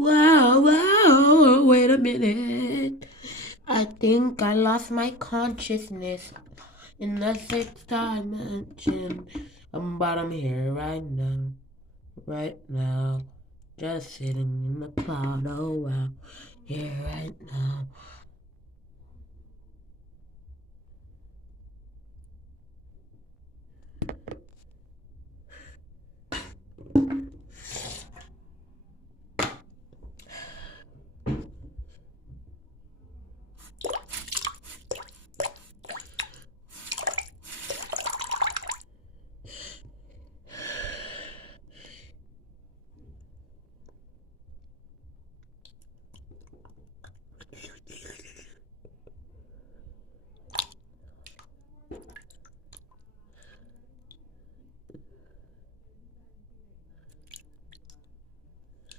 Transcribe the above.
Wow, wow, wait a minute. I think I lost my consciousness in the sixth dimension. But I'm here right now, just sitting in the cloud. Oh wow, here right now.